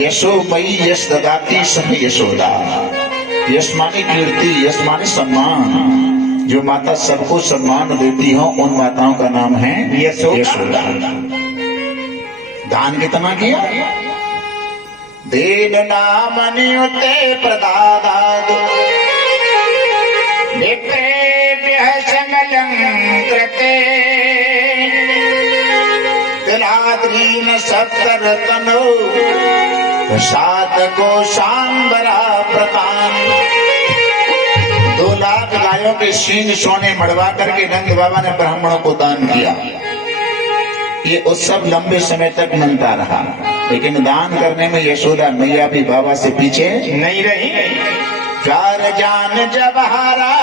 यशोमयी यश ददाती सह यशोदा। यश माने कीर्ति, यश माने सम्मान। जो माता सबको सम्मान देती हो उन माताओं का नाम है यशोदा। दान कितना किया? देन नाम नियुते प्रदादाद विप्रेभ्यः समलं कृते तिलाद्रीन सप्तरत्नो सात गोशांबरा प्रतान। 2 लाख गायों के सींग सोने मड़वा करके नंद बाबा ने ब्राह्मणों को दान किया। ये उत्सव लंबे समय तक मनता रहा, लेकिन दान करने में यशोदा मैया भी बाबा से पीछे नहीं रही। प्यार जान जब हारा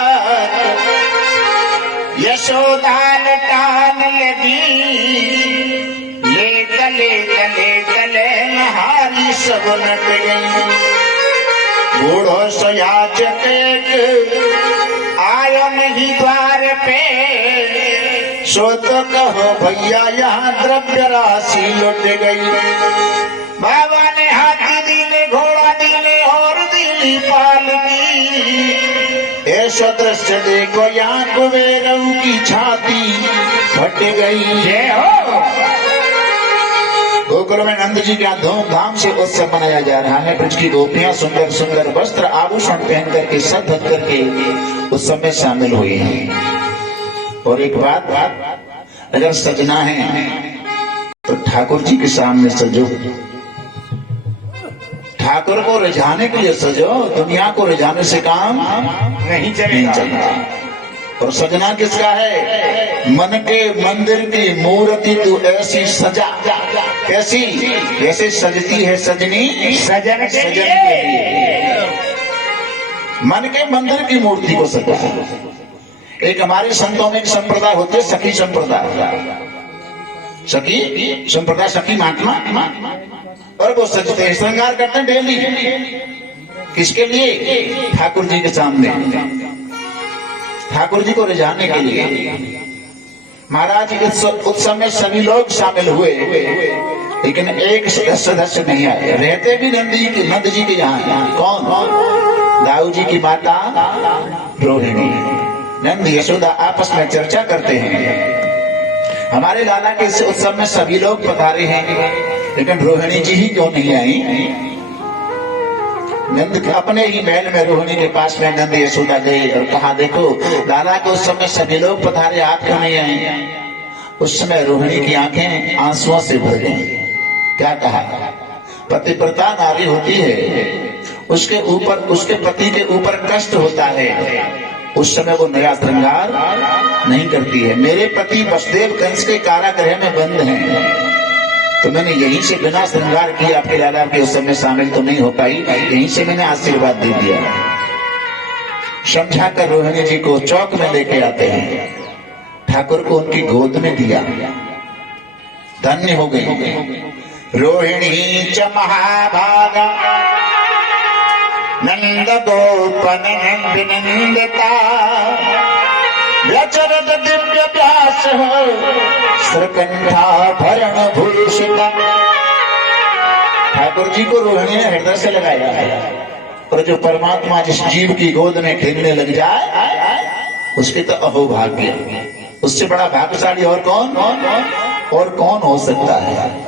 यशोदा टान लगी, ले गले गले गले नहारी सब नट गई। बूढ़ो सयाचक एक आयो नहीं द्वार पे, सो तो कहो भैया यहाँ द्रव्य राशि लुट गई। बाबा ने हाथी दीने, घोड़ा दीने और दीनी पालकी। ऐसा दृश्य देखो यहाँ कुबेरों की छाती फट गई। जय हो। गोकुल में नंद जी का धूमधाम से उत्सव मनाया जा रहा है। ब्रज की गोपियां सुंदर सुंदर वस्त्र आभूषण पहन करके सज धज करके उत्सव में शामिल हुई हैं। और एक बात, अगर सजना है तो ठाकुर जी के सामने सजो। ठाकुर को रिझाने के लिए सजो, दुनिया को रिझाने से काम नहीं चलता। और सजना किसका है? मन के मंदिर की मूर्ति तू ऐसी सजा। कैसी? जैसे सजती है सजनी सजन के लिए। मन के मंदिर की मूर्ति को सजा। एक हमारे संतों में एक संप्रदाय होते, सखी संप्रदाय। सखी संप्रदाय, सखी महात्मा, और वो सजते हैं, श्रृंगार करते हैं डेली। किसके लिए? ठाकुर जी के सामने, ठाकुर जी को रिझाने के लिए। महाराज इस उत्सव में सभी लोग शामिल हुए, लेकिन एक सदस्य नहीं आए। रहते भी नंद जी के यहाँ। कौन? दाऊ जी की माता रोहिणी। नंद यशोदा आपस में चर्चा करते हैं, हमारे लाला के इस उत्सव में सभी लोग पधारे हैं, लेकिन रोहिणी जी ही क्यों नहीं आई? नंद अपने ही महल में रोहिणी के पास में नंद यशोदा गए और कहा, देखो लाला के उस समय सभी लोग पधारे, आप क्यों नहीं आए? उस समय रोहिणी की आंखें आंसुओं से भर गईं। क्या कहा? पतिव्रता नारी होती है, उसके ऊपर, उसके पति के ऊपर कष्ट होता है, उस समय वो नया श्रृंगार नहीं करती है। मेरे पति वसुदेव कंस के कारागृह में बंद हैं, तो मैंने यहीं से बिना श्रृंगार किए आपके लाला के उस समय शामिल तो नहीं हो पाई, यहीं से मैंने आशीर्वाद दे दिया। समझा कर रोहिणी जी को चौक में लेके आते हैं, ठाकुर को उनकी गोद में दिया, धन्य हो गई। रोहिणी च महाभागा नंद गोपन विनंदता, व्यचरत दिव्य व्यास हो श्रकंठाभरण भूषिता। ठाकुर जी को रोहिणी ने हृदय से लगाया है, और जो परमात्मा जिस जीव की गोद में खेलने लग जाए उसके तो अहोभाग्य। उससे बड़ा भाग्यशाली और कौन हो सकता है?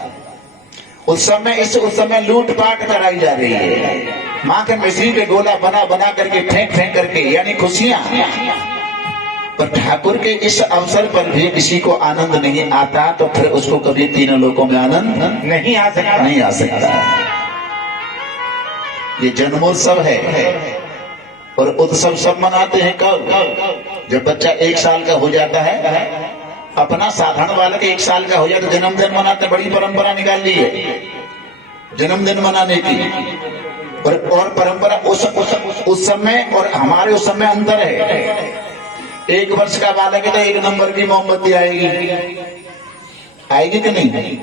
उत्सव में, इस उत्सव में लूटपाट कराई जा रही है। माखन मिश्री के गोला बना बना करके फेंक करके, यानी खुशियां। पर ठाकुर के इस अवसर पर भी किसी को आनंद नहीं आता, तो फिर उसको कभी तीनों लोकों में आनंद नहीं आ सकता। ये जन्मोत्सव है, और उत्सव सब मनाते हैं कब? जब बच्चा 1 साल का हो जाता है। अपना साधारण बालक 1 साल का हो जाए तो जन्मदिन मनाते, बड़ी परंपरा निकाल ली है जन्मदिन मनाने की। और परंपरा उस समय और हमारे उस समय अंतर है। 1 वर्ष का बालक है तो 1 नंबर की मोमबत्ती आएगी कि नहीं?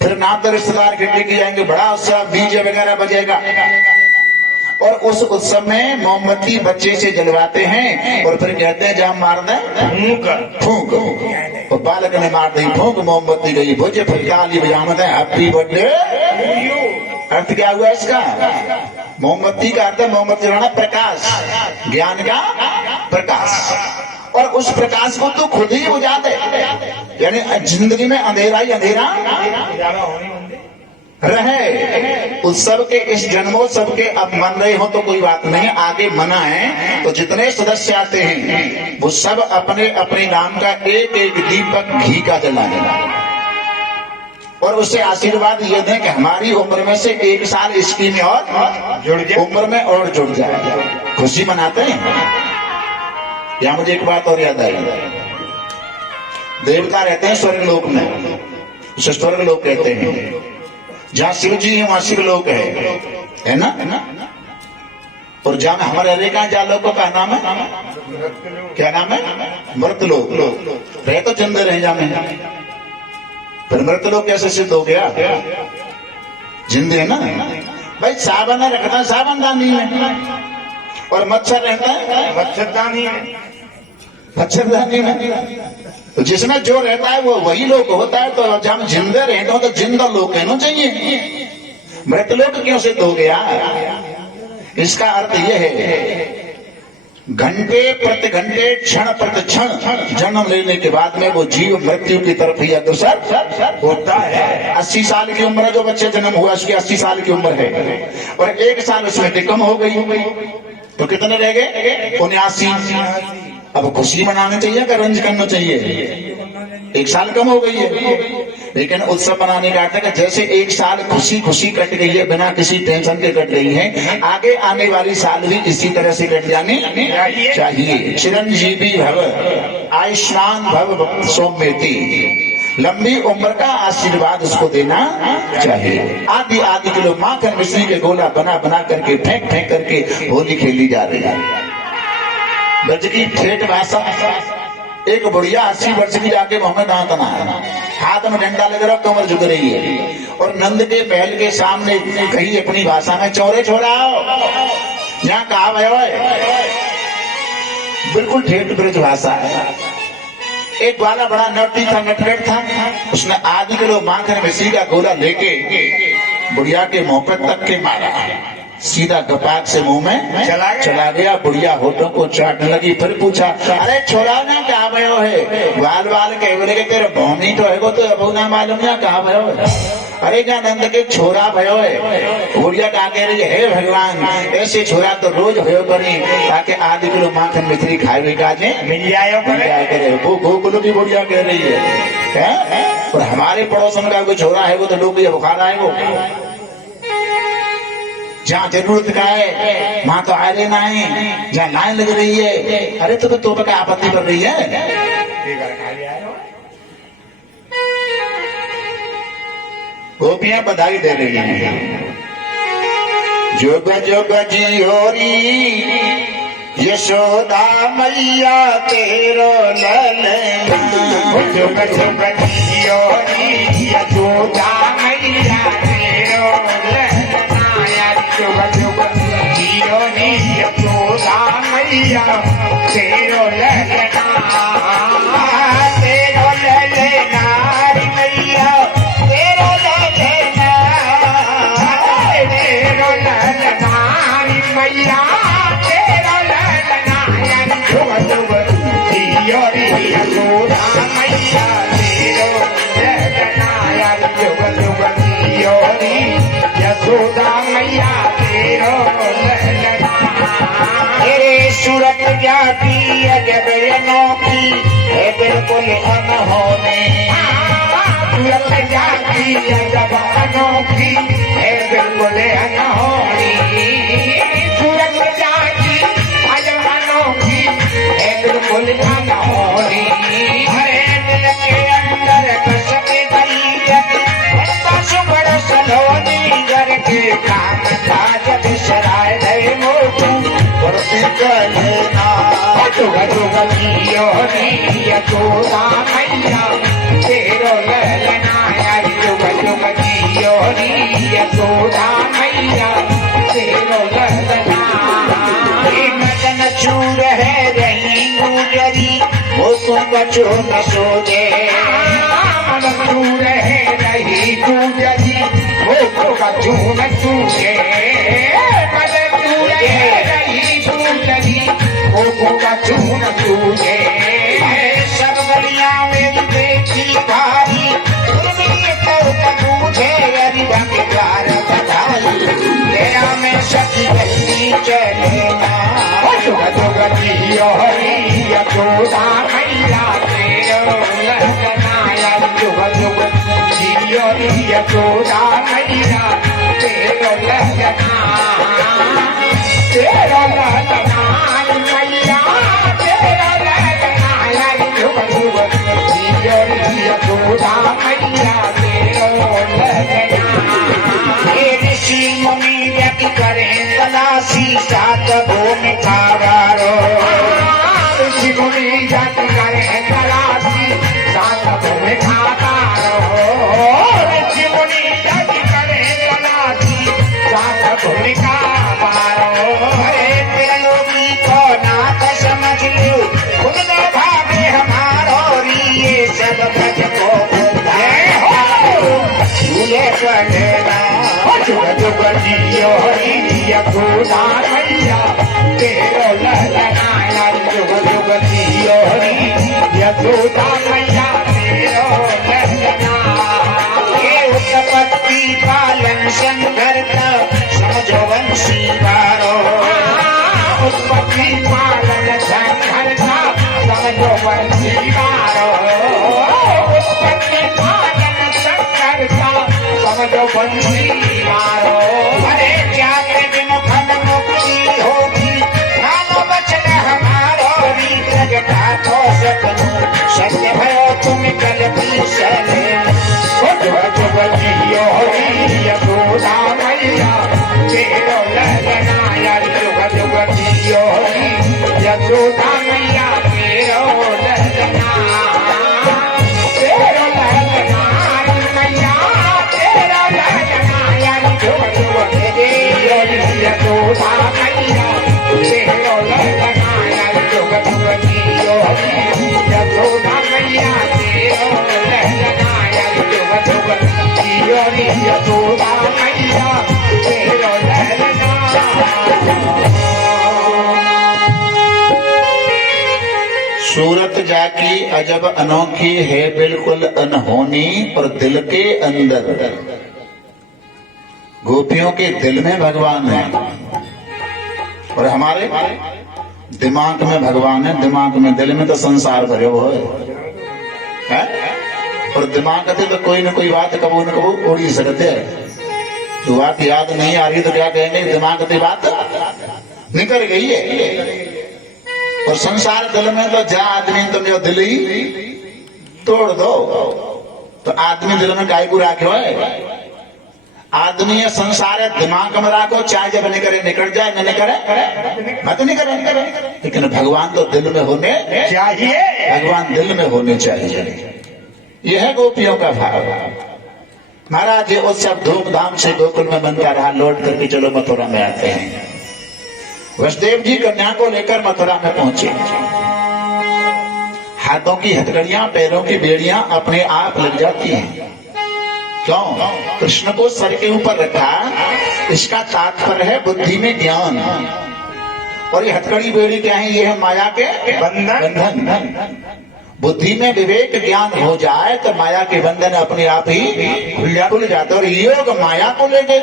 फिर ना तो रिश्तेदार खिड़की की जाएंगे, बड़ा उत्सव, डीजे वगैरह बजेगा। और उस उत्सव में मोमबत्ती बच्चे से जलवाते हैं, और फिर कहते हैं जब मार दे फूंक, और बालक ने मार दी फूंक, मोमबत्ती गई बुझ, फिर ताली बजाते हैं हैप्पी बर्थडे। अर्थ क्या हुआ इसका? मोमबत्ती का अर्थ है मोमबत्ती जलाना, प्रकाश, ज्ञान का प्रकाश। और उस प्रकाश को तो खुद ही बुझा दे, यानी जिंदगी में अंधेरा ही अंधेरा रहे। उत्सव के इस जन्मोत्सव के अब मन रहे हो तो कोई बात नहीं, आगे मना है तो जितने सदस्य आते हैं वो सब अपने अपने नाम का एक एक दीपक घी का जलाएं और उससे आशीर्वाद ये दें कि हमारी उम्र में से एक साल इसकी में और जुड़ जाए, उम्र में और जुड़ जाए, खुशी मनाते हैं। यहाँ मुझे एक बात और याद आई, देवता रहते हैं स्वर्ग लोक में, उसे स्वर्ग लोक कहते हैं। जहाँ शिव जी है वहां शिव लोक है ना? और जहाँ हमारे अरे का जहाँ लोग का नाम है, क्या नाम है? मृत लोक। रहे तो चंद्र रहे जहाँ में, फिर मृत लोक कैसे सिद्ध हो गया? जिंदे है ना भाई। साबन रखता है साबनदानी में, और मच्छर रहता है मच्छरदानी में, मच्छरदानी में। तो जिसमें जो रहता है वो वही लोक होता है। तो जब जिंदे रहते हो तो जिंदा लोक कहना चाहिए, मृत लोक क्यों सिद्ध हो गया? इसका अर्थ यह है घंटे प्रति घंटे क्षण प्रति क्षण जन्म लेने के बाद में वो जीव मृत्यु की तरफ ही अग्रसर होता है। 80 साल की उम्र जो बच्चे जन्म हुआ उसकी 80 साल की उम्र है और 1 साल उसमें कम हो गई, तो कितने रह गए? 79। अब खुशी मनानी चाहिए कि रंज करना चाहिए? 1 साल कम हो गई है, लेकिन उत्सव मनाने का अर्थ है कि जैसे 1 साल खुशी खुशी कट गई है बिना किसी टेंशन के कट गई है, आगे आने वाली साल भी इसी तरह से कट जानी चाहिए। चिरंजीवी भव, आयुष्मान भव, सौम्यति, लंबी उम्र का आशीर्वाद उसको देना चाहिए। आदि आदि किलो माखन मिश्री के गोला बना बना करके फेंक फेंक करके होली खेली जा रही है। ब्रज की ठेठ भाषा, एक बुढ़िया 80 वर्ष की जाके मोहम्मद दांतना है, हाथ में डंडा लग रहा, कमर झुक रही है और नंद के महल के सामने कही अपनी भाषा में चौरे छोड़ाओ, यहाँ कहा भयो है, बिल्कुल ठेठ ब्रज भाषा है। एक ग्वाला बड़ा नटी था, नटखट था, उसने आधे किलो माखन मिश्री का गोला लेके बुढ़िया के मुंह पर तक के मारा, सीधा कपाट से मुंह में चला गया। बुढ़िया होठों को चाटने लगी, फिर पूछा अरे छोड़ा ना क्या भयो है? बाल बाल कह बोले के तेरे भौनी तो है वो, तो अब ना मालूम ना कहा भयो है? अरे क्या नंद के छोरा भयो है? बुढ़िया कहा कह रही है, हे भगवान ऐसे छोरा तो रोज भयो करी ताकि आधे किलो माखन मिश्री खाए काजे मिल जाए। वो गोकुल की बुढ़िया कह रही है। और हमारे पड़ोसन का कोई छोरा है वो तो लोग बुखार आए, वो जहाँ जरूरत का है वहां तो आए लेना है, जहाँ लाइन लग रही है अरे तो क्या आपत्ति कर रही है? गोपियां बधाई दे रही हैं, जोग जोग जियोरी यशोदा मैया तेरो ललना, जोग जोग जियोरी यशोदा मैया तेरो जुग जुग जियो नी यशोदा मैया तेरो ललना, तेरो ललना मैया तेरो ललना, तेरो ललना मैया तेरो ललना, जुग जुग जियो नी यशोदा मैया तेरो ललना, जुग जुग जियो नी यशोदा मैया सूरत जाती अजब अनोखी है बिल्कुल अनहोनी, सूरत जाती अजब अनोखी है बिल्कुल अनहोनी, सूरत जाती अजब अनोखी है बिल्कुल अनहोनी, हरे दिल के अंदर कस के गई शुक्र सलोनी घर के काम काज बिसराए गए मोटू और लेना, जुग जुग जियो नी यशोदा मैया तेरो ललना, जुग जुग जियो नी यशोदा मैया तेरो ललना, मदन चूर है रही गुजरी वो तुम बचो न सो दे, मदन चूर है रही गुजरी हो का चून तुझे पद तुझे रही भूलरी हो का चून तुझे सब गलियां मेरी देखी भारी तुझे अरिबा के द्वार बधाई तेरा में सखी गली चलेना गति हरी यशोदा मैया तेरो लहनाया जुग जुग जियो यशोदा मैया तेरो लहना तेरो लहना मैया तेरो लहनाया जुग जुग जियो यशोदा मैया ऋषि मुनि व्यक्ति करें तलाशी सात भूम खारो ऋषि मुनि व्यक्ति करें तलाशी सात भूम खारो ऋषि मुनि व्यक्ति करें तलाशी सात भूम खारो तेरे लोगी को नाथ समझ लो खुद न भागे हमारो ये सब भज को झूले पड़ेगा जुग जुग जियो यशोदा मैया तेरो लहनाया जुग जुग जियो यशोदा मैया तेरो लहना ये उत्पत्ति पालन संघर्ता समझो वंशी वारो उत्पत्ति पालन संघर्ता समझो वंशी वारो उत्पत्ति पालन संघर्ता समझो वंशी वारो अरे जाके विमुखन मुक्ति होगी नाम वचन हमारो रीत जटा तो सकनो सत्य भयो तुम कल पीछे जियो यशोदा मैया तेरो लहनाया जुग जुग जियो यशोदा मैया तेरो लहना तेरो लहना मैया तेरो लहनाया जुग जुग जियो यशोदा मैया तेरो लहनाया जुग जुग जियो यशोदा मैया तेरो लहनाया जुग जुग जियो यशोदा मैया तेरो लहना सूरत जाकी अजब अनोखी है बिल्कुल अनहोनी और दिल के अंदर गोपियों के दिल में भगवान है और हमारे दिमाग में भगवान है। दिमाग में दिल में तो संसार भरे हुए है और दिमाग से तो कोई न कोई बात कबू न कबू उड़ ही सकते है। जो बात याद नहीं आ रही तो क्या कहेंगे दिमाग की बात निकल गई है। और संसार दिल में तो जा आदमी तुम जो दिल ही तोड़ दो तो आदमी दिल में गाय को राखो है। आदमी ये संसार है दिमाग में राखो चाहे जब नहीं करे निकल जाए न करे मत नहीं करे लेकिन भगवान तो दिल में होने चाहिए। भगवान दिल में होने चाहिए। यह है गोपियों का भाव। महाराज ये उत्सव धूमधाम से गोकुल में बनता रहा। लौट करके चलो मथुरा में आते हैं। वसुदेव जी कन्या को लेकर मथुरा में पहुंचे। हाथों की हथकड़ियां पैरों की बेड़ियां अपने आप लग जाती हैं। क्यों? कृष्ण को सर के ऊपर रखा। इसका तात्पर्य है बुद्धि में ज्ञान। और ये हथकड़ी बेड़ी क्या है? ये है माया के बंधन। बुद्धि में विवेक ज्ञान हो जाए तो माया के बंधन अपने आप ही खुल जाते। और योग माया को ले गए।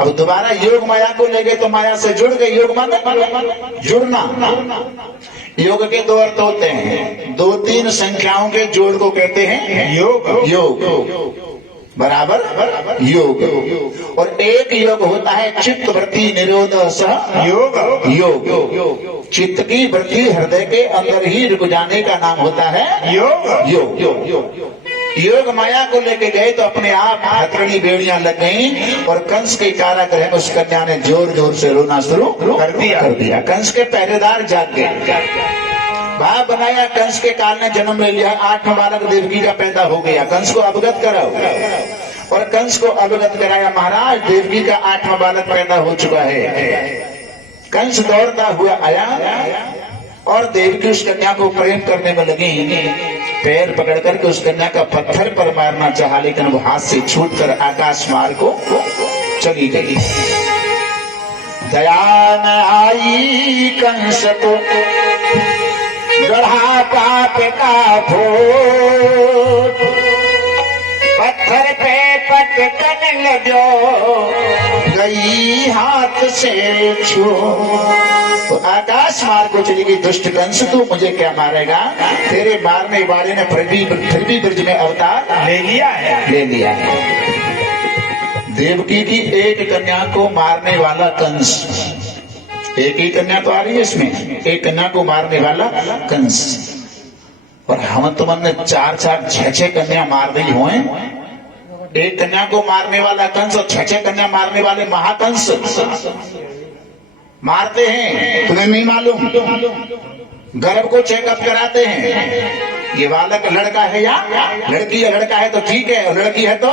अब दोबारा योग माया को ले गए तो माया से जुड़ गए। योग माने जुड़ना। योग के दो अर्थ होते हैं। 2-3 संख्याओं के जोड़ को कहते हैं योग बराबर योग। और एक योग होता है चित्त वृत्ति निरोध सह योग। चित्त की वृत्ति हृदय के अंदर ही रुक जाने का नाम होता है योग। योग माया को लेके गए तो अपने आप हथकड़ी बेड़ियां लग गईं और कंस के कारागृह में उस कन्या ने जोर जोर से रोना शुरू कर दिया। कंस के पहरेदार जाग गए। भाव बनाया। कंस के काल ने जन्म ले लिया। 8वां बालक देवकी का पैदा हो गया। कंस को अवगत कराओ। और कंस को अवगत कराया महाराज देवकी का 8वां बालक पैदा हो चुका है। कंस दौड़ता हुआ आया और देवकी उस कन्या को प्रेम करने में लगी। पैर पकड़ करके उस कन्या का पत्थर पर मारना चाहा, लेकिन वो हाथ से छूटकर आकाश मार्ग को चली गई। दया न आई कंस को गढ़ा पाप का भूत, पत्थर पे पटकन लगो गई हाथ से छू। तो आकाश मार्ग को चली गई। दुष्ट कंस, तू मुझे क्या मारेगा? तेरे मारने वाले ने फिर भी ब्रज में अवतार ले लिया है। देवकी की एक कन्या को मारने वाला कंस, एक ही कन्या तो आ रही है इसमें, एक कन्या को मारने वाला कंस। और हम तुमने 4-4 6-6 कन्या मार दी हुए। एक कन्या को मारने वाला कंस और 6-6 कन्या मारने वाले महाकंस मारते हैं, तुम्हें नहीं मालूम? गर्भ को चेकअप कराते हैं, ये बालक लड़का है या लड़की है। लड़का है तो ठीक है, और लड़की है तो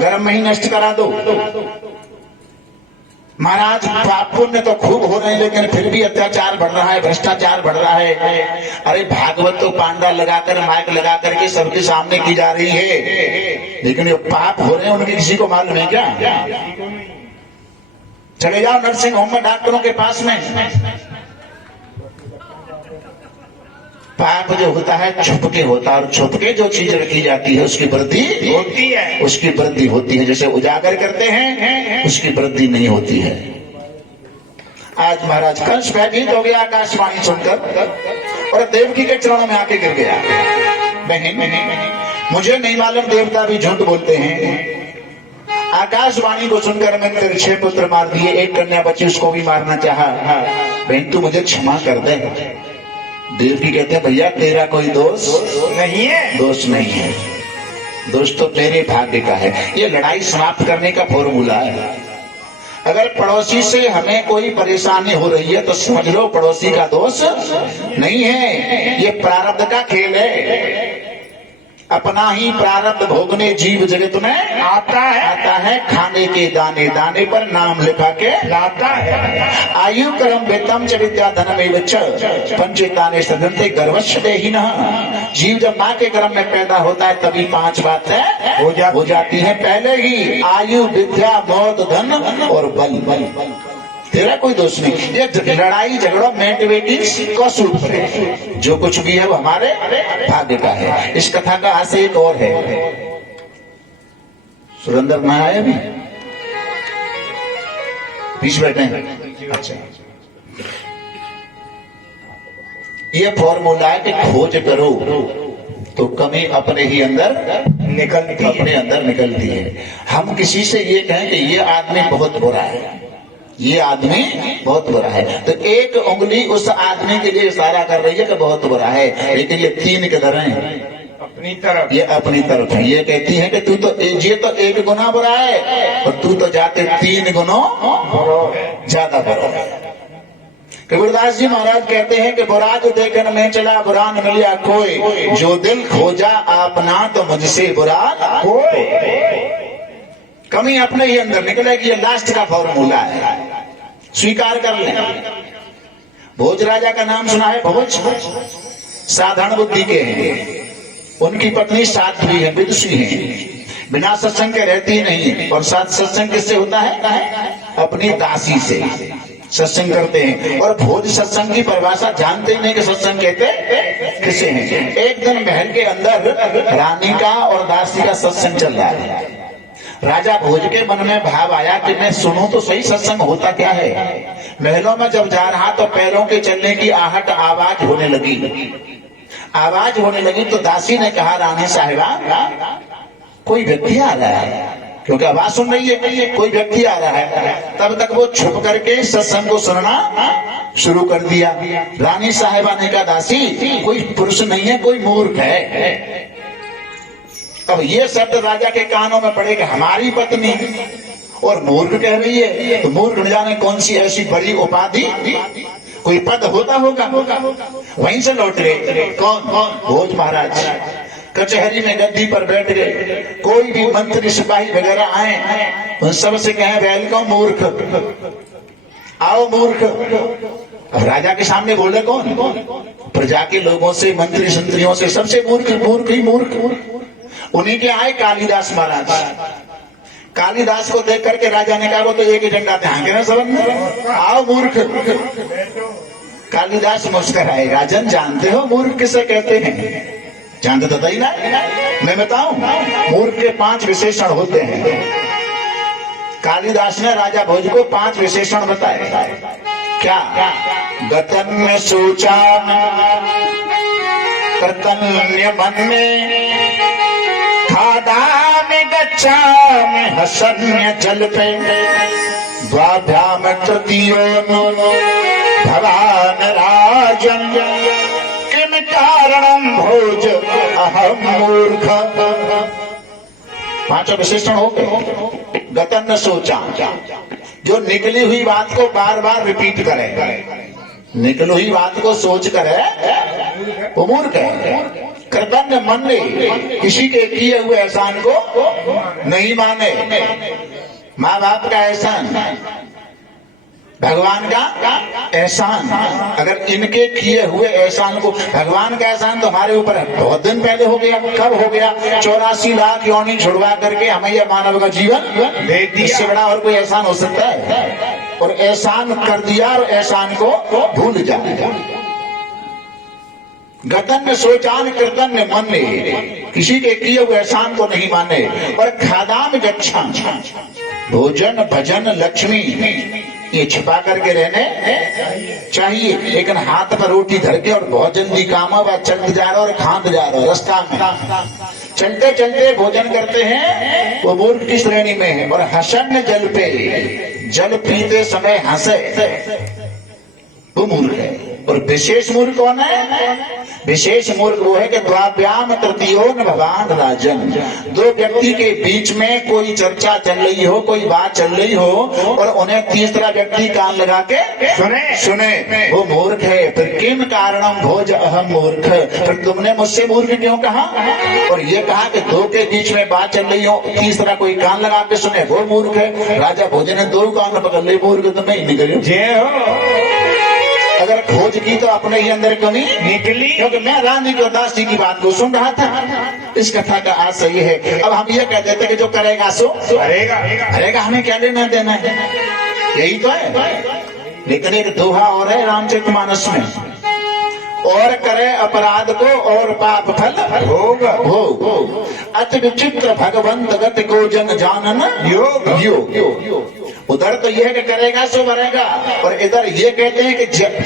गर्भ में ही नष्ट करा दो। महाराज पाप पुण्य तो खूब हो रहे हैं, लेकिन फिर भी अत्याचार बढ़ रहा है, भ्रष्टाचार बढ़ रहा है। अरे भागवत तो पांडा लगाकर, माइक लगा करके सबके सामने की जा रही है, लेकिन ये पाप हो रहे हैं उनके किसी को मालूम है क्या? चले जाओ नर्सिंग होम में डॉक्टरों के पास में। पाप जो होता है छुपके होता है, और छुपके जो चीज रखी जाती है उसकी वृद्धि होती है, उसकी वृद्धि होती है। जैसे उजागर करते हैं उसकी वृद्धि नहीं होती है। आज महाराज कंस भयभीत हो गया आकाशवाणी सुनकर, और देवकी के चरणों में आके गिर गया। बहन, मुझे नहीं मालूम, देवता भी झूठ बोलते हैं। आकाशवाणी को सुनकर मैंने तेरे 6 पुत्र मार दिए, एक कन्या बची उसको भी मारना चाहा। बहन तू मुझे क्षमा कर दे। देवकी कहते हैं भैया तेरा कोई दोष नहीं है, दोष नहीं है, दोष तो तेरे भाग्य का है। ये लड़ाई समाप्त करने का फॉर्मूला है। अगर पड़ोसी से हमें कोई परेशानी हो रही है तो समझ लो पड़ोसी का दोष नहीं है, ये प्रारब्ध का खेल है। अपना ही प्रारब्ध भोगने जीव जगत में आता है। खाने के दाने दाने पर नाम लिखा के लाता है। आयु कर्म वेतम च विद्या धनमेव च पंचेताने सदन्ते गर्वस्य देहिनः। जीव जब माँ के गर्भ में पैदा होता है तभी 5 बातें हो जाती है। पहले ही आयु, विद्या, मौत, धन और बल। तेरा कोई दोष नहीं। ये लड़ाई झगड़ा मैथमेटिक्स का सूत्र है, जो कुछ भी है वो हमारे भाग्य का है। इस कथा का आशय एक और है। सुरेंद्र ना आए अभी, बीच बैठे हैं। अच्छा, ये फॉर्मूला है कि खोज करो तो कमी अपने ही अंदर निकलती है। हम किसी से ये कहें कि ये आदमी बहुत बुरा है, ये आदमी बहुत बुरा है, तो एक उंगली उस आदमी के लिए इशारा कर रही है कि बहुत बुरा है, लेकिन ये 3 किधर हैं? अपनी तरफ। ये अपनी तरफ है। ये कहती है कि तू तो ये तो 1 गुना बुरा है, और तू तो जाते 3 गुना ज्यादा बुरा है। कबीरदास जी महाराज कहते हैं कि बुरा जो देखन में चला बुरा न मिलिया कोई, जो दिल खोजा आपना तो मुझसे बुरा कोई। कमी अपने ही अंदर निकलेगी। ये लास्ट का फॉर्मूला है, स्वीकार कर लें। भोज राजा का नाम सुना है? भोज साधारण बुद्धि के हैं, उनकी पत्नी साध्वी है, विदुषी है, बिना सत्संग के रहती नहीं। और सत्संग किससे होता है? अपनी दासी से सत्संग करते हैं। और भोज सत्संग की परिभाषा जानते ही नहीं कि सत्संग कहते किसे हैं। एक दिन महल के अंदर रानी का और दासी का सत्संग चल रहा है। राजा भोज के मन में भाव आया कि मैं सुनूं तो सही सत्संग होता क्या है। महलों में जब जा रहा तो पैरों के चलने की आहट आवाज होने लगी। तो दासी ने कहा रानी साहिबा कोई व्यक्ति आ रहा है, क्योंकि आवाज सुन रही है, कोई व्यक्ति आ रहा है। तब तक वो छुप करके सत्संग को सुनना शुरू कर दिया। रानी साहिबा ने कहा दासी कोई पुरुष नहीं है, कोई मूर्ख है। अब ये शब्द राजा के कानों में पड़े कि हमारी पत्नी और मूर्ख कह रही है, तो मूर्ख न जाने कौन सी ऐसी बड़ी उपाधि, कोई पद होता होगा। वहीं से लौट गए। कौन? भोज महाराज कचहरी में गद्दी पर बैठ गए। कोई भी मंत्री सिपाही वगैरह आए उन सब से कहे वेलकम मूर्ख, आओ मूर्ख। अब राजा के सामने बोले कौन? प्रजा के लोगों से, मंत्री संत्रियों से सबसे मूर्ख मूर्ख ही मूर्ख। उन्हीं के आए कालिदास महाराज। कालिदास को देख करके राजा ने कहा वो तो एक ही डंडा ध्यान के ना समझ, आओ मूर्ख। कालिदास मुस्कुराए, राजन जानते हो मूर्ख किसे कहते हैं? जानते तो ही ना, मैं बताऊं। मूर्ख के 5 विशेषण होते हैं। कालिदास ने राजा भोज को 5 विशेषण बताए। क्या? गतन में सोचा, कृतन्य मन में, खादा में गच्छा में, हसन्य जल पे, द्वाभ्याम तृतीयो भवान राजन, किम कारणम भोज अहम मूर्ख। 5 विशेषण हो गए। गतन न सोचा, जो निकली हुई बात को बार बार रिपीट करे, निकली हुई बात को सोच करे वो मूर्ख है। कृतज्ञ मन ने, किसी के किए हुए एहसान को नहीं माने। माँ बाप का एहसान, भगवान का एहसान, अगर इनके किए हुए एहसान को, भगवान का एहसान तो हमारे ऊपर बहुत दिन पहले हो गया। कब हो गया? 84 लाख योनि छुड़वा करके हमें यह मानव का जीवन दे दिया। इससे बड़ा और कोई एहसान हो सकता है? और एहसान कर दिया और एहसान को भूल जाए। गतन में सोचान, कृतन में मन ने, किसी के किए हुए एहसान को नहीं माने। और खादाम गच्छा, भोजन भजन लक्ष्मी ये छिपा करके रहने चाहिए, लेकिन हाथ पर रोटी धर के और बहुत जल्दी काम है, चलते जा रहे और खाते जा रहे, रास्ता में चलते चलते भोजन करते हैं, वो मूर्ख की श्रेणी में है। और हसन जल पे, जल पीते समय हंसे, वो मूर्ख है। और विशेष मूर्ख कौन है? विशेष मूर्ख वो है कि द्वाभ्याम तृतीयोन भगवान राजन, 2 व्यक्ति के बीच में कोई चर्चा चल रही हो, कोई बात चल रही हो और उन्हें तीसरा व्यक्ति कान लगा के सुने, वो मूर्ख है। फिर किम कारणम भोज अहम मूर्ख, फिर तुमने मुझसे मूर्ख क्यों कहा? और ये कहा कि 2 के बीच में बात चल रही हो, तीसरा कोई कान लगा के सुने, वो मूर्ख है। राजा भोज ने 2 कान पकड़ ले, मूर्ख तो मैं ही निकली। जय हो। अगर खोज की तो अपने ही अंदर कमी निकली, क्योंकि मैं रानी के उदास जी की बात को सुन रहा था। इस कथा का आज सही है। अब हम ये कह देते कि जो करेगा सो करेगा, हमें क्या लेना देना है, यही तो है। लेकिन एक दोहा और है रामचरितमानस में, और करे अपराध को और पाप फल भोग, अति विचित्र भगवंत गति को जन जानन योग। उधर तो यह है कि करेगा सो मरेगा, और इधर ये कहते हैं कि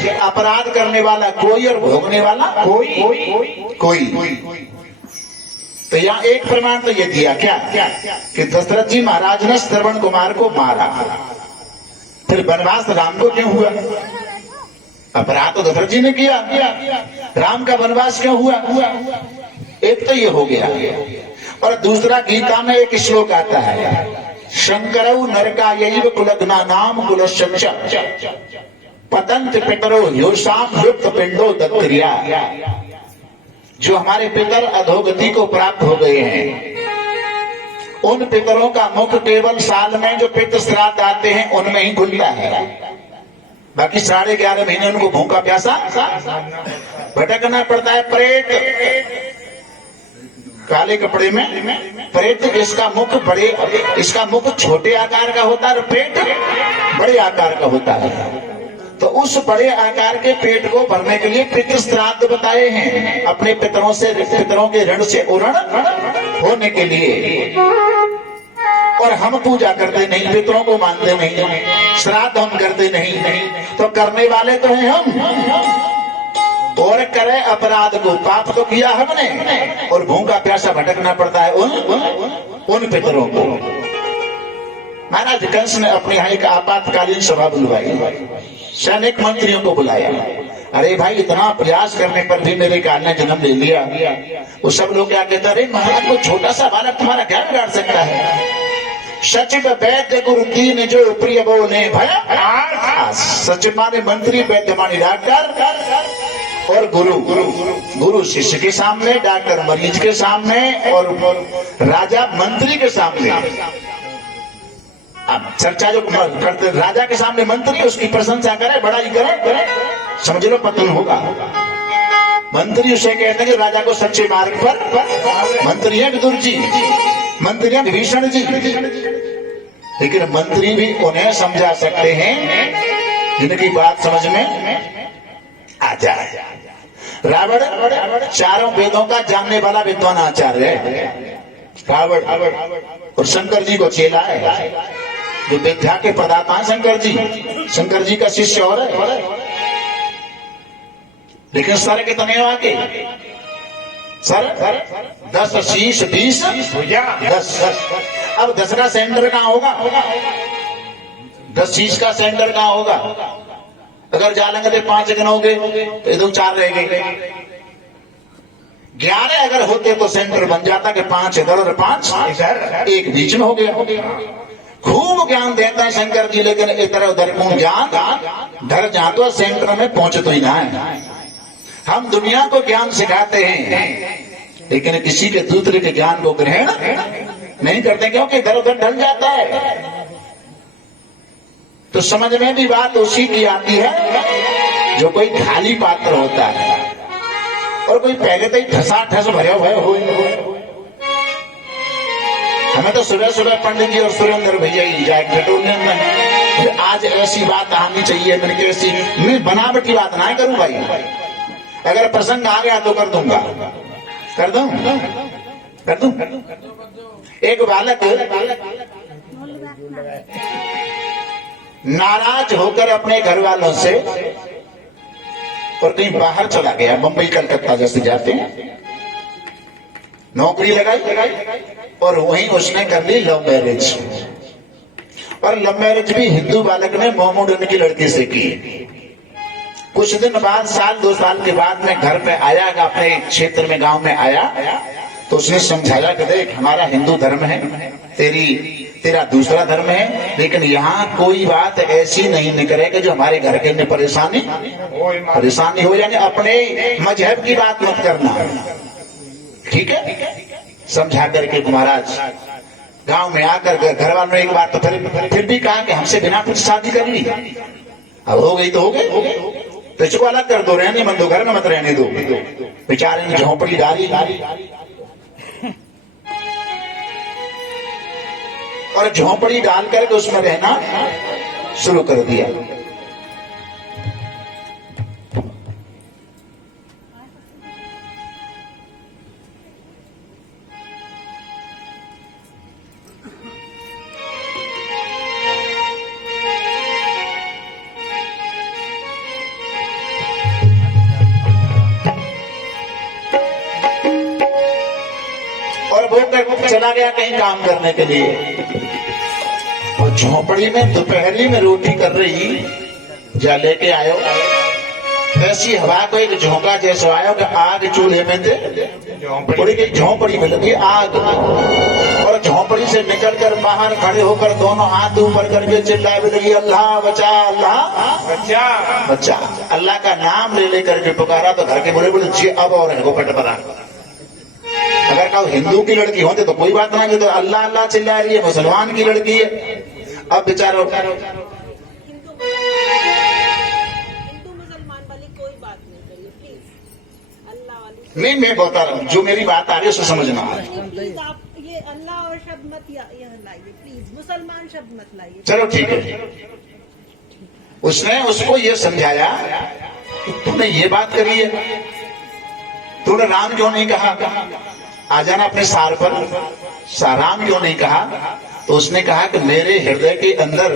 अपराध करने वाला कोई और भोगने वाला कोई। तो यहाँ एक प्रमाण तो ये दिया क्या कि दशरथ जी महाराज ने श्रवण कुमार को मारा। फिर वनवास राम को क्यों हुआ? अपराध तो दशरथ जी ने किया, राम का वनवास क्यों हुआ? एक तो ये हो गया। और दूसरा, गीता में एक श्लोक आता है, शंकरौ नरकायैव कुलग्ना नाम कुलश्च पतंत पितरो योषाम युक्त पिंडो दत्त्रिया। जो हमारे पितर अधोगति को प्राप्त हो गए हैं, उन पितरों का मुख केवल साल में जो पितृ श्राद्ध आते हैं उनमें ही खुलता है। बाकी 11.5 महीने उनको भूखा प्यासा भटकना पड़ता है। प्रेत काले कपड़े में, प्रेत इसका मुख छोटे आकार का होता है और पेट बड़े आकार का होता है। तो उस बड़े आकार के पेट को भरने के लिए पितृ श्राद्ध बताए हैं, अपने पितरों के ऋण से उरण होने के लिए। और हम पूजा करते नहीं, पितरों को मानते नहीं, श्राद्ध हम करते नहीं, तो करने वाले तो हैं हम। और करे अपराध को, पाप तो किया हमने, और भूखा प्यासा भटकना पड़ता है उन पितरों को। महाराज कंस ने अपने यहाँ एक आपातकालीन सभा बुलवाई, सैनिक मंत्रियों को बुलाया। अरे भाई, इतना प्रयास करने पर भी मेरे काल ने जन्म ले लिया। वो सब लोग क्या कहते, अरे महाराज को छोटा सा बालक तुम्हारा क्या बिगाड़ सकता है? सचिव वैद्य गुरु तीन जो प्रिय बोले भय। सचिव माने मंत्री, वैद्य माने डॉक्टर, और गुरु शिष्य के सामने, डॉक्टर मरीज के सामने, और राजा मंत्री के सामने। अब चर्चा जो करते राजा के सामने मंत्री उसकी प्रशंसा करे, बड़ाई करे, समझ लो पतन होगा। मंत्री उसे कहते हैं कि राजा को सच्चे मार्ग पर, मंत्री है विदुर जी, मंत्री है विभीषण जी, लेकिन मंत्री भी उन्हें समझा सकते हैं जिनकी बात समझ में आ जाए। रावण चारों वेदों का जानने वाला विद्वान आचार्य है रावण, और शंकर जी को चेला है, जो विद्या के प्रदाता हैं शंकर जी का शिष्य और है, लेकिन सर कितने आगे, सर 10 शीश 20 भुजा 10। अब 10 का सेंटर कहां होगा, 10 शीश का सेंटर कहां होगा? अगर जालेंगे तो 5 गिनोगे तो इधर 4 रह गए, 11 अगर होते तो सेंटर बन जाता कि 5 इधर और 5 इधर, एक बीच में हो गया। खूब ज्ञान देता है शंकर जी, लेकिन इधर उधर कौन ज्ञान धर जातो सेंटर में पहुंच तो ही ना है। हम दुनिया को ज्ञान सिखाते हैं लेकिन किसी के दूसरे के ज्ञान को ग्रहण नहीं करते, क्योंकि इधर उधर ढल जाता है। तो समझ में भी बात उसी की आती है जो कोई खाली पात्र होता है और कोई पहले तो ही ठसा ठस भरे हुए हो। हमें तो सुबह सुबह पंडित जी और सुरेंद्र भैया ही जाए टटोलने में, आज ऐसी बात आनी चाहिए, मैंने कैसी, मैं बनावटी बात ना करूं भाई, अगर प्रसंग आ गया तो कर दूंगा, कर दूं। एक बालक नाराज होकर अपने घर वालों से और कहीं बाहर चला गया, मुंबई कलकत्ता जैसे जाते हैं, नौकरी लगाई और वहीं उसने कर ली लव मैरिज। और लव मैरिज भी हिंदू बालक ने मोहम्मदन की लड़की से की। कुछ दिन बाद, 1-2 साल के बाद में घर पे आया, अपने क्षेत्र में गांव में आया, तो उसने समझाया कि देख हमारा हिंदू धर्म है, तेरा दूसरा धर्म है, लेकिन यहाँ कोई बात ऐसी नहीं निकले कि जो हमारे घर के लिए परेशानी हो, यानी अपने मजहब की बात मत करना, ठीक है। समझा करके महाराज गांव में आकर घर वालों ने एक बात तो फिर भी कहा कि हमसे बिना कुछ शादी कर ली, अब हो गई तो हो गई, तो इसको अलग कर दो, रहने मत दो, घर में मत रहने दो। बेचारे ने झोंपड़ी डाली और झोंपड़ी डाल करके उसमें रहना शुरू कर दिया। और वो चला गया कहीं काम करने के लिए, और झोपड़ी में दोपहरी में रोटी कर रही, जा लेके आयो, ऐसी हवा को एक झोंका जैसा आयो कि आग चूल्हे में दे पड़ी गई, झोंपड़ी में लगी आग, और झोंपड़ी से निकलकर बाहर खड़े होकर दोनों हाथ ऊपर करके चिल्लाए लगी, अल्लाह बचा, अल्लाह बच्चा बच्चा। अल्लाह का नाम ले लेकर के पुकारा तो घर के बोले जी अब और इनको कट पड़ा। अगर कल हिंदू की लड़की होती तो कोई बात नहीं, तो अल्लाह अल्लाह चिल्ला रही है, मुसलमान की लड़की है, अब बेचारो हिंदू मुसलमान वाली कोई बात नहीं करिए प्लीज, अल्लाह वाली नहीं, मैं बता रहा हूँ जो मेरी बात आ रही है उसे समझना। प्लीज आप ये अल्लाह और शब्द मत यह लाइए प्लीज, मुसलमान शब्द मत लाइए। चलो ठीक है। उसने उसको ये समझाया कि तूने ये बात करी है, तूने राम क्यों नहीं कहा, आ जाना अपने सार पर, राम क्यों नहीं कहा? तो उसने कहा कि मेरे हृदय के अंदर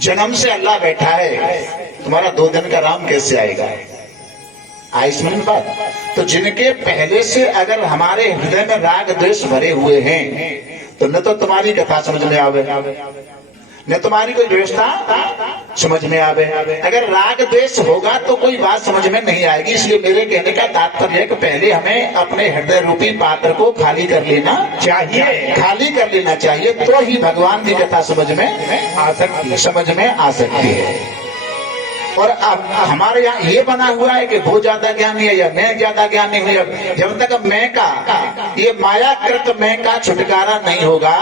जन्म से अल्लाह बैठा है, तुम्हारा 2 दिन का राम कैसे आएगा? आयुष्मान बात। तो जिनके पहले से अगर हमारे हृदय में राग द्वेष भरे हुए हैं तो न तो तुम्हारी कथा समझ में आवे, न तुम्हारी कोई व्यवस्था समझ में आवे। अगर राग द्वेष होगा तो कोई बात समझ में नहीं आएगी। इसलिए मेरे कहने का तात्पर्य है कि पहले हमें अपने हृदय रूपी पात्र को खाली कर लेना चाहिए, खाली कर लेना चाहिए, तो ही भगवान की कथा समझ में आ सकती है, समझ में आ सकती है। और अब हमारे यहाँ ये बना हुआ है कि वो ज्यादा ज्ञानी है या मैं ज्यादा ज्ञानी हूँ। जब तक मैं का, ये मायाकृत मैं का छुटकारा नहीं होगा,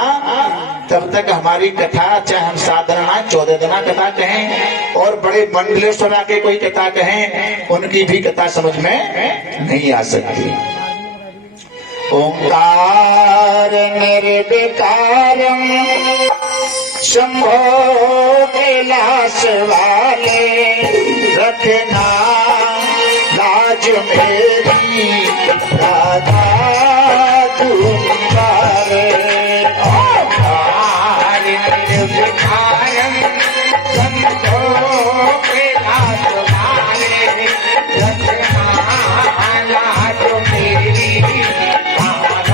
तब तक हमारी कथा, चाहे हम साधारणा 14 दिना कथा कहें और बड़े मंडलेश्वर आके कोई कथा कहें, उनकी भी कथा समझ में नहीं आ सकती। ओंकार निर्विकारम शंभो कैलाश वाले, रखना लाज मेरी राधा तुम्हारे। ओंकार निर्विकारम शंभो कैलाश वाले, रखना लाज मेरी राधा तुम्हारे।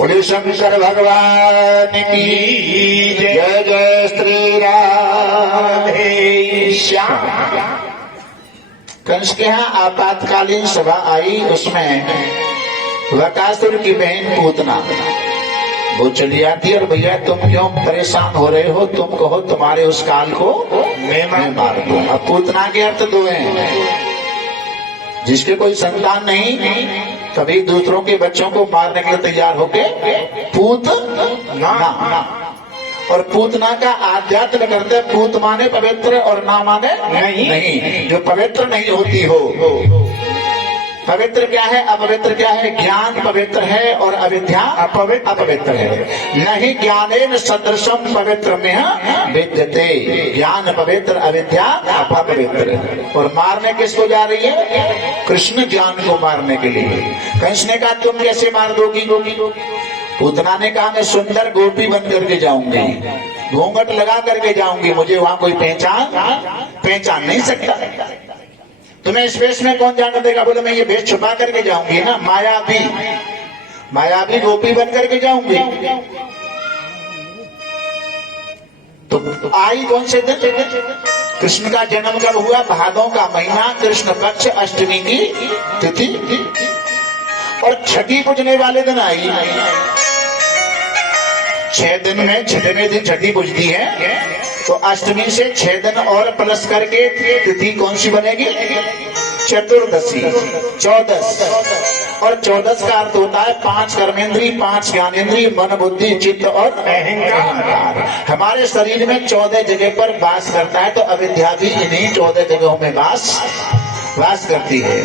बोले शंकर भगवान की जय। जय श्री राधे श्याम। कंस के यहाँ आपातकालीन सभा आई, उसमें वकासुर की बहन पूतना वो चली आती और भैया तुम क्यों परेशान हो रहे हो, तुम कहो तुम्हारे उस काल को मैं मार दूं। अब पूतना के अर्थ दो हैं, जिसके कोई संतान नहीं कभी दूसरों के बच्चों को मारने के लिए तैयार होके पूत ना। और पूतना का आध्यात्म करते, पूत माने पवित्र और ना माने नहीं। जो पवित्र नहीं होती हो, पवित्र क्या है, अपवित्र क्या है? ज्ञान पवित्र है और अविद्या अपवित्र है। नहीं ज्ञानेन सदृशम पवित्र में विद्यते। ज्ञान पवित्र, अविद्या अपवित्र। और मारने किसको जा रही है? कृष्ण ज्ञान को मारने के लिए। कंस ने कहा तुम कैसे मार दोगी? पूतना ने कहा मैं सुंदर गोपी बन करके जाऊंगी, घूंघट लगा करके जाऊंगी, मुझे वहां कोई पहचान नहीं सकता। तुम्हें इस वेश में कौन जाकर देगा? बोले मैं ये वेश छुपा करके जाऊंगी ना, मायावी गोपी बन करके जाऊंगी। तो आई कौन से दिन? कृष्ण का जन्म कब हुआ? भादों का महीना, कृष्ण पक्ष अष्टमी की तिथि, और छठी पूजने वाले दिन आई। 6 दिन में छठवें दिन छठी पूजती है, तो अष्टमी से 6 दिन और प्लस करके तिथि कौन सी बनेगी? चतुर्दशी, 14। और 14 का अर्थ होता है 5 कर्मेंद्री, 5 ज्ञानेंद्री, मन बुद्धि चित्त और अहंकार। हमारे शरीर में 14 जगह पर वास करता है, तो अविद्या भी इन्हीं 14 जगहों में वास करती है।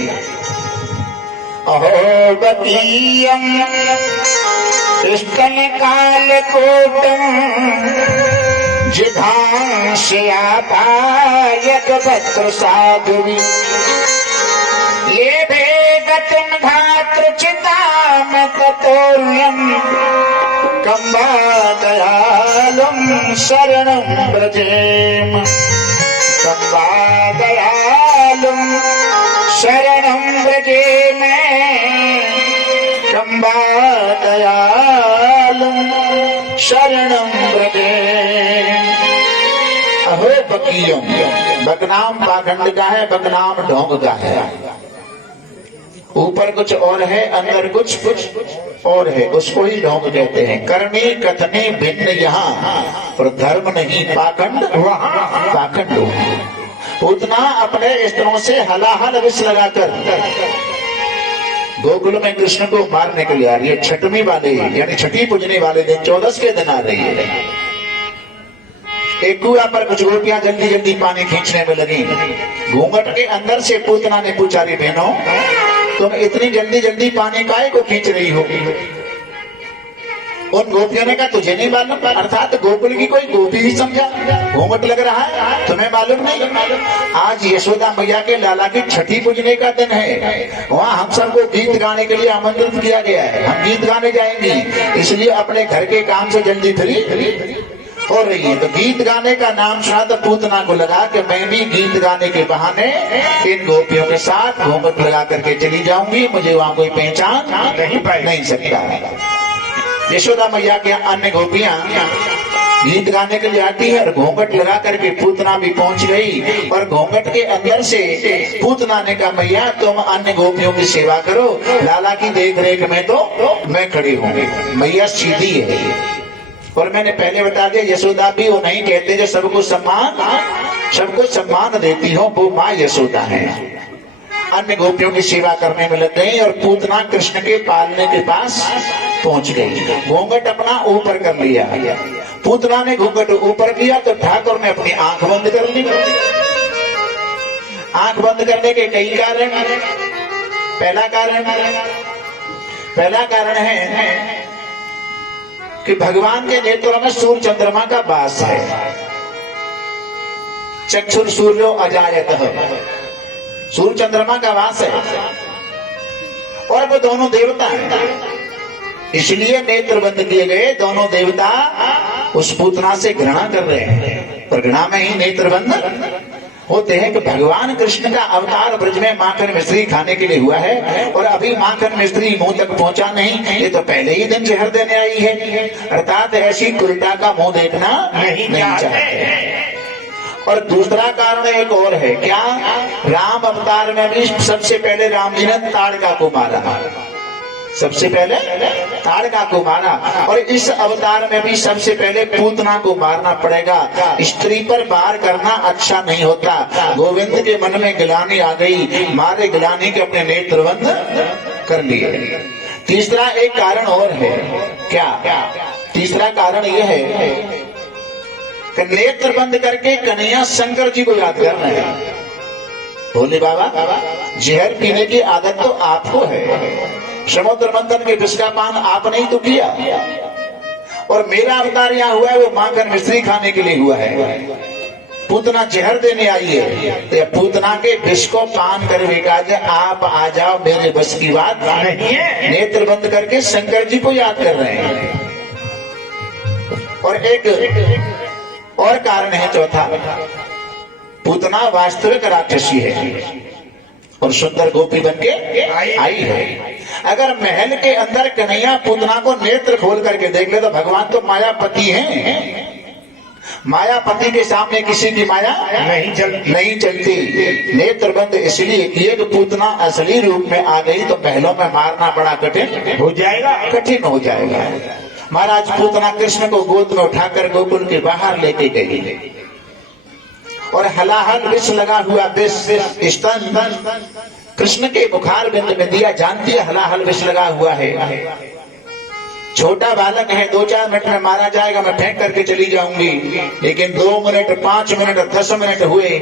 अहो बकीयम स्तन काल कोटम जिघांस्यापायक भद्र साधुवी ये भेदतुम धातृचितामतोर्यम कम्बा दयालुम शरणं व्रजेम, कम्बा दयालुम शरणं व्रजेम, कम्बा दयालुम शरणं व्रजेम। अहो बकीयम, बकनाम पाखंड का है, बकनाम ढोंग का है। ऊपर कुछ और है, अंदर कुछ और है, उसको ही ढोंग कहते हैं। करनी कथनी भिन्न यहाँ, पर धर्म नहीं पाखंड वहाँ पाखंड। उतना अपने स्त्रों से हलाहल विष लगाकर गोकुल में कृष्ण को मारने के लिए आ रही है। छठवीं वाले यानी छठी पूजने वाले दिन 14 के दिन आ रही है। एक कुआ पर कुछ गोपियां जल्दी जल्दी पानी खींचने में लगी। घूंघट के अंदर से पूतना ने पूछा, रे बहनों तुम इतनी जल्दी जल्दी पानी काहे को खींच रही हो? उन गोपियों ने कहा तुझे नहीं मालूम? अर्थात गोकुल की कोई गोपी ही समझा घूंघट लग रहा है, तुम्हें मालूम नहीं? आज यशोदा मैया के लाला की छठी पूजने का दिन है। वहाँ हम सबको गीत गाने के लिए आमंत्रित किया गया है। हम गीत गाने जाएंगे, इसलिए अपने घर के काम से जल्दी फ्री हो रही है। तो गीत गाने का नाम सुना तो पूतना को लगा कि मैं भी गीत गाने के बहाने इन गोपियों के साथ घूंघट लगा करके चली जाऊंगी, मुझे वहाँ कोई पहचान नहीं सकता। यशोदा मैया के अन्य गोपियां गीत गाने के लिए आती है और घूंघट लगा करके पूतना भी पहुंच गई। और घूंघट के अंदर से पूतना ने कहा, मैया तुम अन्य गोपियों की सेवा करो, लाला की देख रेख में तो मैं खड़ी हूँ। मैया सीधी है। और मैंने पहले बता दिया, यशोदा भी वो नहीं कहते जो सबको सम्मान देती हो, वो माँ यशोदा है। अन्य गोपियों की सेवा करने में लग गई और पूतना कृष्ण के पालने के पास पहुंच गई। घूंघट अपना ऊपर कर लिया। पूतना ने घूंघट ऊपर किया तो ठाकुर ने अपनी आंख बंद कर ली। आंख बंद करने के कई कारण। पहला कारण है कि भगवान के नेत्रों में सूर्य चंद्रमा का वास है। चक्षुर सूर्यो अजायतः, सूर्य चंद्रमा का वास है और वो दोनों देवता हैं, इसलिए नेत्र बंद किए गए। दोनों देवता उस पूतना से घृणा कर रहे हैं और घृणा में ही नेत्र बंद होते हैं कि भगवान कृष्ण का अवतार ब्रज में माखन मिश्री खाने के लिए हुआ है और अभी माखन मिश्री मुंह तक पहुंचा नहीं, ये तो पहले ही दिन जहर देने आई है। अर्थात ऐसी कुलटा का मुंह देखना नहीं चाहते। और दूसरा कारण एक और है, क्या? राम अवतार में भी सबसे पहले राम जी ने ताड़का को मारा, सबसे पहले ताड़का को मारा। और इस अवतार में भी सबसे पहले पूतना को मारना पड़ेगा। स्त्री पर वार करना अच्छा नहीं होता। गोविंद के मन में गिलानी आ गई, मारे गिलानी के अपने नेत्र बंद कर लिए। तीसरा एक कारण और है, क्या? तीसरा कारण यह है कि नेत्र बंद करके कन्हैया शंकर जी को याद करना है। भोले बाबा, जहर पीने की आदत तो आपको है, समुद्र मंथन के विष का पान आपने ही तो किया, और मेरा अवतार यहाँ हुआ है वो माखन मिश्री खाने के लिए हुआ है। पूतना जहर देने आई है, तो पूतना के विष को पान करवेगा जो आप आ जाओ, मेरे बस की बात नहीं है। नेत्र बंद करके शंकर जी को याद कर रहे हैं। और एक और कारण है चौथा, पूतना वास्तविक राक्षसी है और सुंदर गोपी बनके आई है। अगर महल के अंदर कन्हैया पूतना को नेत्र खोल करके देख ले तो भगवान तो मायापति हैं, मायापति के सामने किसी की माया नहीं चलती। नेत्रबंद इसलिए किए कि पूतना असली रूप में आ गई तो महलों में मारना बड़ा कठिन हो जाएगा। महाराज पूतना कृष्ण को गोद में उठाकर गोकुल के बाहर लेके गई और हलाहल विष लगा हुआ स्तन कृष्ण के बुखार बिंद में दिया। जानती है हलाहल विष लगा हुआ है, छोटा बालक है, 2-4 मिनट में मारा जाएगा, मैं फेंक करके चली जाऊंगी। लेकिन 2 मिनट, 5 मिनट, 10 मिनट हुए,